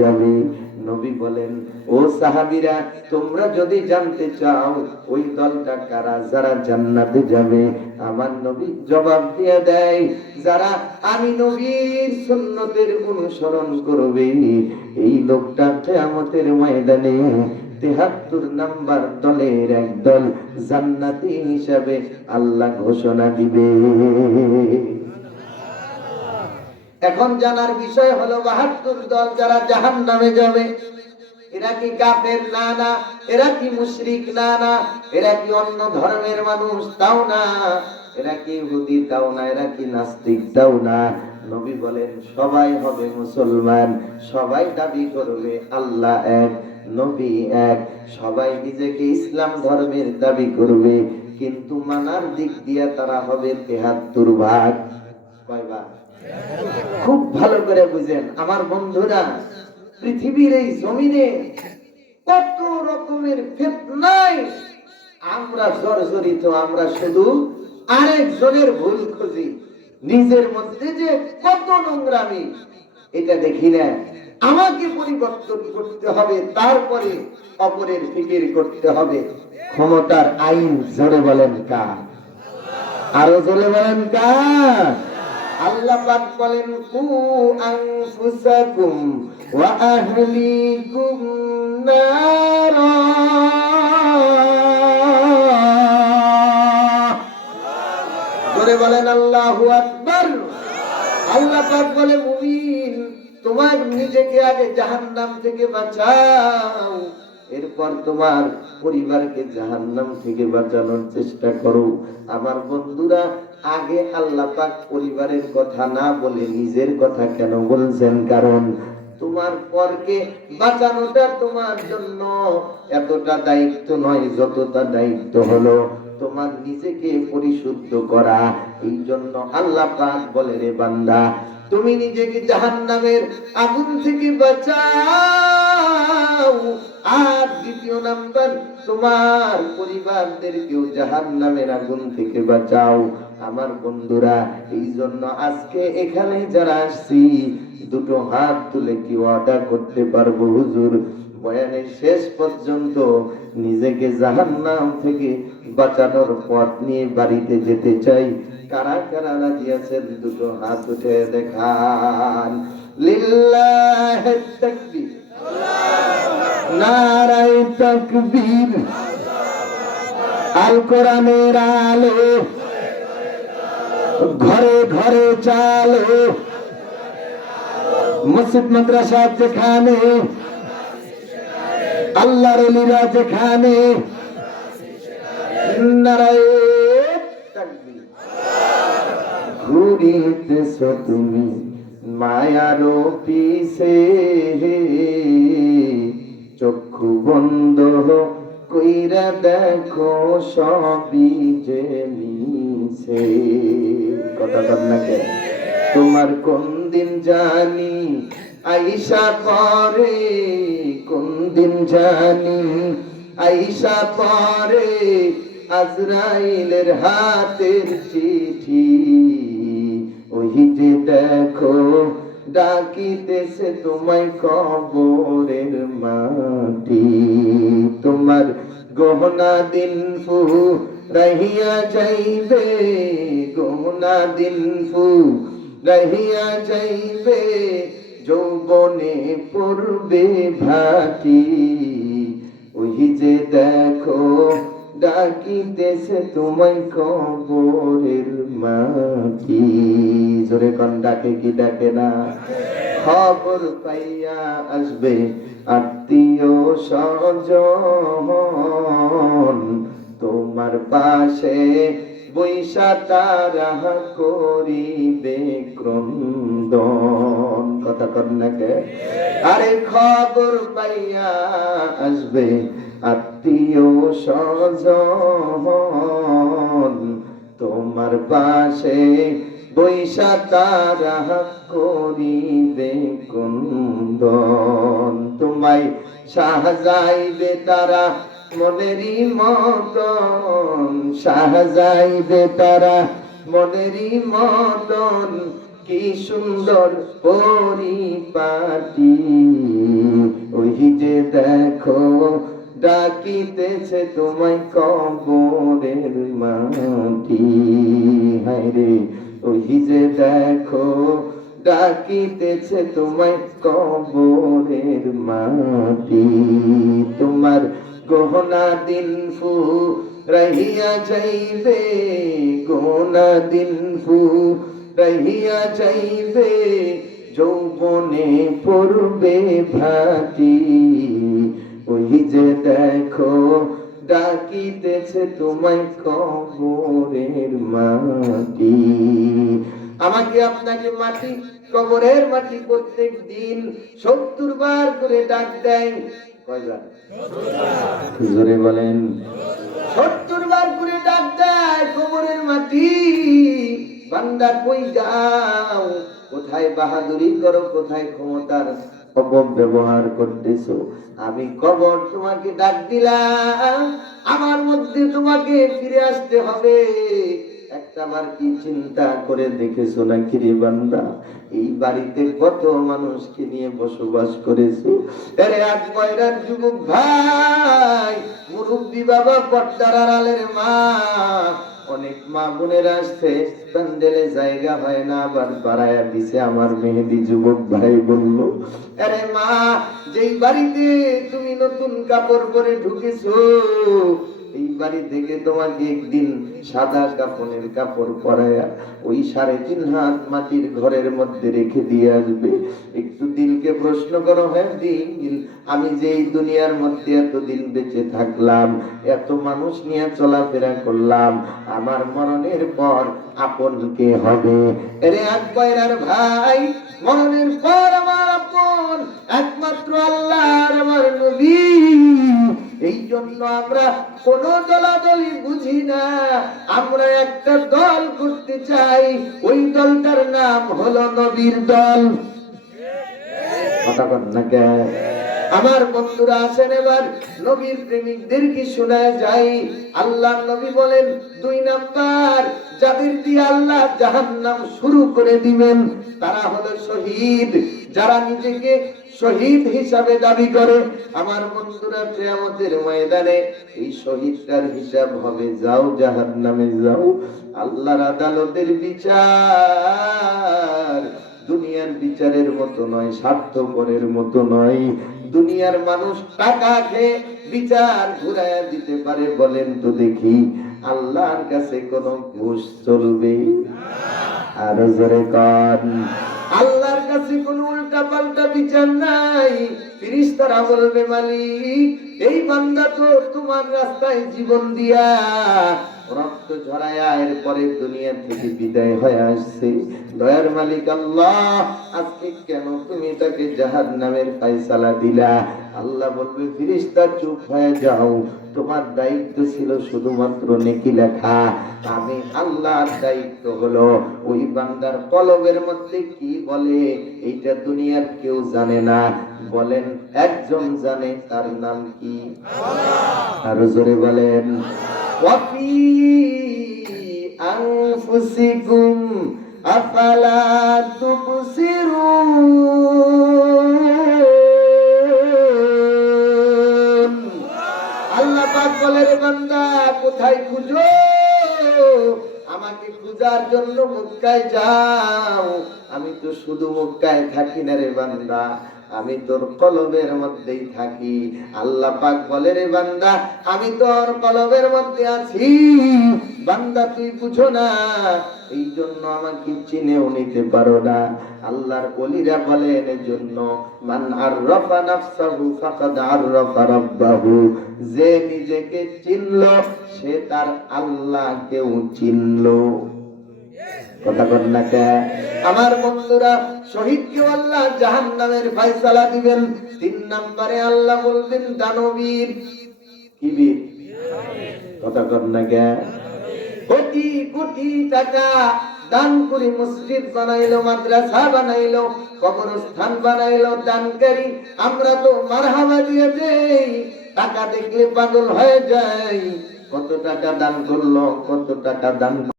যাবে। নবী বলেন, ও সাহাবীরা, তোমরা যদি জানতে চাও ওই দলটা কারা যারা জান্নাতে যাবে, আমার নবী জবাব দিয়ে দেয়, যারা আমি নবীর সুন্নতের অনুসরণ করবে। এই লোকটা কিয়ামতের ময়দানে ৭৩ নাম্বার দলের এক দল জান্নাতি হিসাবে আল্লাহ ঘোষণা দিবে। এখন জানার বিষয় হলো ৭২ দল যারা জাহান্নামে যাবে, এরা কি কাফের? না না। এরা কি মুশরিক? না না। এরা কি অন্য ধর্মের মানুষ? তাও না। এরা কি ইহুদি? তাও না। এরা কি নাস্তিক? তাও না। নবী বলেন, সবাই হবে মুসলমান, সবাই দাবি করবে আল্লাহ এক, নবী এক, সবাই নিজেকে ইসলাম ধর্মের দাবি করবে, কিন্তু মানার দিক দিয়ে তারা হবে ৭৩ ভাগ। কয় ভাগ? খুব ভালো করে বুঝেন আমার বন্ধুরা, পৃথিবীর এই জমিনে কত রকমের ফিতনায় আমরা জর্জরিত। আমরা শুধু আরেকজনের ভুল খুঁজি, নিজের মধ্যে যে কত নোংরামি এটা দেখি না। আমাকে পরিবর্তন করতে হবে, তারপরে অপরের ফিকির করতে হবে। ক্ষমতার আইন জোরে বলেন কার? আরো জোরে বলেন কার? আল্লাহ পাক বলেন, কু আনফুসাকুম ওয়া আহলিকুম নারা। জোরে বলেন আল্লাহু আকবার। আল্লাহ পাক বলে, মুমিন, তোমার নিজেকে আগে জাহান্নাম থেকে বাঁচাও, এরপর তোমার পরিবারকে জাহান্নাম থেকে বাঁচানোর চেষ্টা করো। আমার বন্ধুরা, আগে আল্লাহ পাক পরিবারের কথা না বলে নিজের কথা কেন বলছেন? কারণ তোমার পরকে বাঁচানোটা তোমার জন্য এতটা দায়িত্ব নয় যতটা দায়িত্ব হলো তোমার নিজেকে পরিশুদ্ধ করা। এই জন্য আল্লাহ পাক বলে, রে বান্দা, তুমি নিজেকে জাহান্নামের আগুন থেকে বাঁচাও, আর দ্বিতীয় নাম্বার তোমার পরিবারদেরকেও জাহান্নামের আগুন থেকে বাঁচাও। আমার বন্ধুরা, এই জন্য আজকে এখানে যারা আসছি, দুটো হাত তুলে কি ওয়াদা করতে পারবো, হুজুর বয়ানের শেষ পর্যন্ত নিজেকে জাহান্নাম থেকে বাঁচানোর পথ নিয়ে বাড়িতে যেতে চাই? কারা কারা রাজি আছেন? দুটো হাত উঠে দেখান। লিল্লাহি তাকবীর, নারায়ে তাকবীর। আল কোরআনের আলো ঘরে ঘরে চালো, মসজিদ মাদ্রাসা যেখানে, আল্লাহর ওলিরা যেখানে, নারায়ে তাকবীর। ঘুরিতেছো তুমি মায়ারো পিছে, চক্ষু বন্ধ কইরা দেখো সবই যে মিছে। কথা বল না কে? তোমার কোন দিন জানি আইসা পরে, কোন দিন জানি আইসা পরে আজরাইলের হাতের চিঠি। ওই যে দেখো ডাকিতেছে তোমায় কবরের মাটি। তোমার গহনা দিন রহিয়া যাইবে, গহনা দিন রহিয়া যাইবে, যৌবনে পড়বে ভাটি। ওই যে দেখো ডাকিতেছে তোমায় কবরের মাটি। জোরে কোন ডাকে কি ডাকে না? খবর পাইয়া আসবে আত্মীয় স্বজন, তোমার পাশে বৈশা তারা করিবে ক্রন্দন। কথা কর না কে? আরে খবর পাইয়া আসবে আত্মীয় স্বজন, তোমার পাশে বৈশা তারা করিবে ক্রন্দন। তোমায় সাজাইবে তারা মনেরই মতন, সাজাইবে তারা মনেরই মতন, কি সুন্দর পরিপাটি। দেখো ডাকিতেছে তোমায় কবরের মাটি, হায়রে ওই যে দেখো ডাকিতেছে তোমায় কবরের মাটি। তোমার গহনা দিন ফু রহিয়া যাইবে, গহনা দিন ফু রহিয়া যাইবে, যৌবনে পড়বে ভাটি। ওই যে দেখো ডাকিতেছে তোমায় কবরের মাটি। আমাকে আপনাকে মাটি, কবরের মাটি প্রত্যেক দিন 70 বার করে ডাক দেয়। কয়বার? জোরে বলেন। 70 বার করে ডাক দেয় কবরের মাটি, বান্দা কই যাও, কোথায় বাহাদুরি করো, কোথায় ক্ষমতার অপব্যবহার করতেছো। আমি কবর তোমাকে ডাক দিলাম, আমার মধ্যে তোমাকে ফিরে আসতে হবে। একটাবার কি চিন্তা করে দেখেছো নাকি রে বান্দা, এই বাড়িতে কত মানুষকে নিয়ে বসবাস করেছো? আরে আজ ময়রার যুবক ভাই, মুরব্বী বাবা, পর্দার আড়ালের মা, অনেক মা বোনের আসছে, প্যান্ডেলে জায়গা হয় না, আবার বাড়ায়া দিছে। আমার মেহেদি যুবক ভাই বলল, আরে মা, যেই বাড়িতে তুমি নতুন কাপড় পরে ঢুকেছো, এই বাড়ি থেকে তোমাকে একদিন সাদা কাফনের কাপড় পরায়া ওই 3.5 হাত মাটির ঘরের মধ্যে রেখে দিয়ে আসবে। একটু দিলকে প্রশ্ন করো, হ্যাঁ দিল, আমি যে এই দুনিয়ার মধ্যে এতদিন বেঁচে থাকলাম, এত মানুষ নিয়ে চলাফেরা করলাম, আমার মরণের পর আপন কে হবে? আরে আকবরের ভাই, মরণের পর আমার আপন একমাত্র আল্লাহ আর আমার নবী। এই জন্য আমরা কোন দলাদলি বুঝি না, আমরা একটা দল করতে চাই, ওই দলটার নাম হলো নবীর দল। কথা বল না কে? আমার বন্ধুরা আছেন, এবার নবীর প্রেমিকদের কি শোনায় যায়। আল্লাহ নবী বলেন, 2 নাম্বার যাদের দিয়ে আল্লাহ জাহান্নাম শুরু করে দিবেন, তারা হলো শহীদ, যারা নিজেকে শহীদ হিসাবে দাবি করে। আমার বন্ধুরা, কিয়ামতের ময়দানে এই শহীদটার হিসাব হবে, যাও জাহান্নামে যাও। আল্লাহর আদালতের বিচার দুনিয়ার বিচারের মতো নয়, স্বার্থপরের মতো নয়। দুনিয়ার মানুষ টাকা খেয়ে বিচার ঘুরাইয়া দিতে পারে, বলেন তো দেখি, আল্লাহর কাছে কোনো ঘুষ চলবে? আর জোরে কান, আল্লাহর কাছে কোনো উল্টা পাল্টা বিচার নাই। ফেরেশতারা বলবে, মালিক, এই বান্দা তো তোমার রাস্তায় জীবন দিয়া রক্ত ঝরায়া এরপরে দুনিয়া থেকে বিদায় হয়ে আসছে, দয়ার মালিক আল্লাহ, আজকে কেন তুমি তাকে জাহান্নামের ফয়সালা দিলা? আল্লাহ বলবে, ফেরেশতা চুপ হয়ে যাও, তোমার দায়িত্ব ছিল শুধুমাত্র নেকি লেখা। আমি আল্লাহর দায়িত্ব হলো ওই বান্দার কলবের মধ্যে কি বলে এইটা দুনিয়ার কেউ জানে না। বলেন, একজন জানে, তার নাম কি? আরো জোরে বলেন। ওয়াফি আনফুসিকুম আফালা তুবসিরুন। আল্লাহ পাক বলে, রে বান্দা, কোথায় খুঁজো? আমাকে খোঁজার জন্য মক্কায় যাও। আমি তো শুধু মক্কায় থাকি না রে বান্দা, আমি তোর কলবের মধ্যেই থাকি। আল্লাহ পাক বলে, রে বান্দা, আমি তোর কলবের মধ্যে আছি। বান্দা, তুই বুঝো না, এই জন্য আমাকে চিনেও নিতে পারো না। আল্লাহর ওলিরা বলেন, এজন্য মান আররাফা নাফসাহু ফাকাদ আররাফা রাব্বাহু, যে নিজেকে চিনলো সে তার আল্লাহকেও চিনলো। কথা বল না কে? আমার বন্ধুরা, শহীদকে আল্লাহ জাহান্নামের ফয়সালা দিবেন। 3 নম্বরে আল্লাহ বলবেন, দানবীর। কি বীর? কথা বল না কে? কোটি কোটি টাকা দান করে মসজিদ বানাইলো, মাদ্রাসা বানাইলো, কবরস্থান বানাইলো দানকারী। আমরা তো মারহাবা দিয়ে দেই, টাকা দেখলে পাগল হয়ে যাই। কত টাকা দান করলো, কত টাকা দান